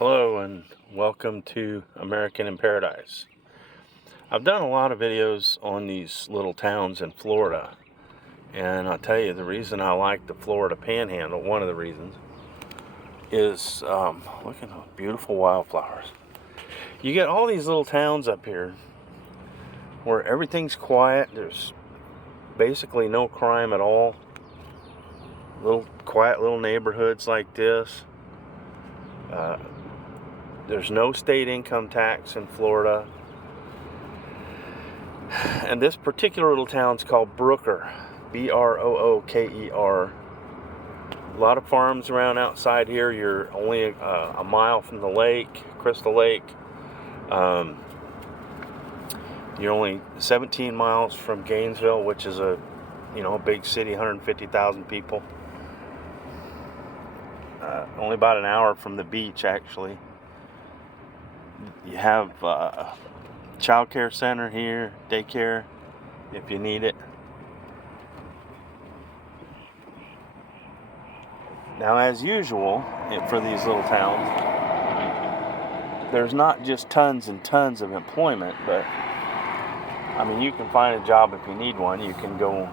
Hello and welcome to American in Paradise. I've done a lot of videos on these little towns in Florida, and I'll tell you the reason I like the Florida Panhandle, one of the reasons, is look at those beautiful wildflowers. You get all these little towns up here where everything's quiet, there's basically no crime at all, little quiet little neighborhoods like this. There's no state income tax in Florida. And this particular little town's called Brooker. Brooker. A lot of farms around outside here. You're only a mile from the lake, Crystal Lake. You're only 17 miles from Gainesville, which is a big city, 150,000 people. Only about an hour from the beach, actually. You have child care center here, daycare, if you need it. Now, as usual, for these little towns, there's not just tons and tons of employment, but I mean, you can find a job if you need one. You can go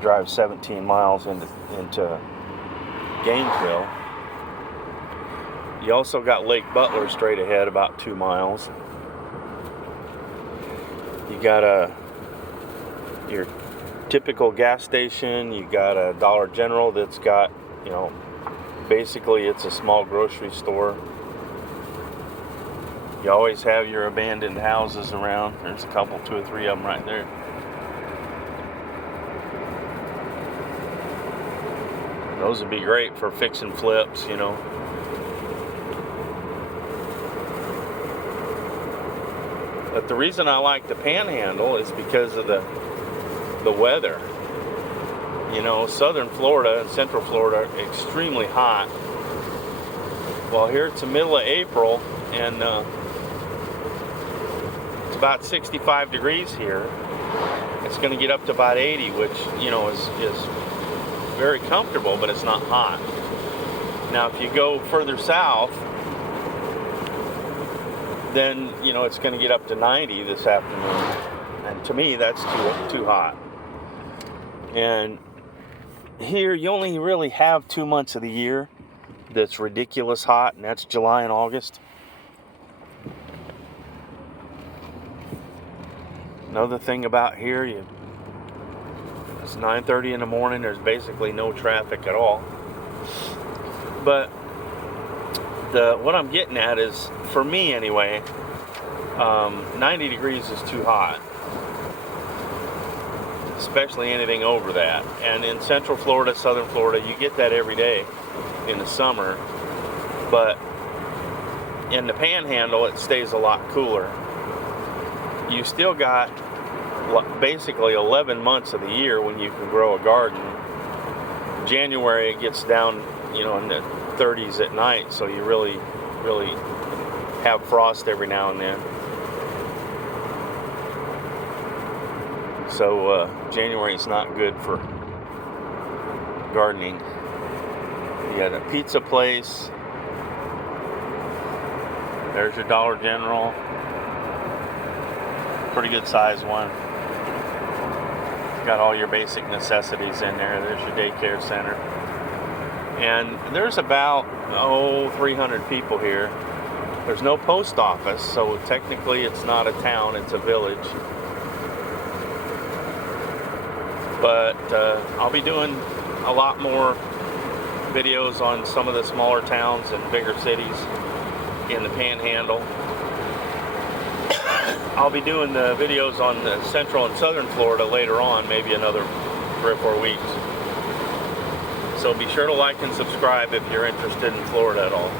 drive 17 miles into Gainesville. You also got Lake Butler straight ahead, about 2 miles. You got your typical gas station. You got a Dollar General that's got, basically it's a small grocery store. You always have your abandoned houses around. There's a couple, 2 or 3 of them right there. Those would be great for fixing flips, But the reason I like the Panhandle is because of the weather. Southern Florida and Central Florida are extremely hot. Well, here it's the middle of April, and it's about 65 degrees here. It's going to get up to about 80, which, is very comfortable, but it's not hot. Now, if you go further south, then it's going to get up to 90 this afternoon, and to me that's too hot. And here you only really have 2 months of the year that's ridiculous hot, and that's July and August. Another thing about here, it's 9:30 in the morning. There's basically no traffic at all. But what I'm getting at is, for me anyway, 90 degrees is too hot, especially anything over that. And in Central Florida, Southern Florida, you get that every day in the summer, but in the Panhandle it stays a lot cooler. You still got basically 11 months of the year when you can grow a garden. January it gets down in the 30s at night, so you really have frost every now and then. So January is not good for gardening. You got a pizza place. There's your Dollar General. Pretty good size one. Got all your basic necessities in there. There's your daycare center. And there's about 300 people here. There's no post office, so technically it's not a town, it's a village. But I'll be doing a lot more videos on some of the smaller towns and bigger cities in the Panhandle. I'll be doing the videos on the Central and Southern Florida later on, maybe another 3 or 4 weeks. So be sure to like and subscribe if you're interested in Florida at all.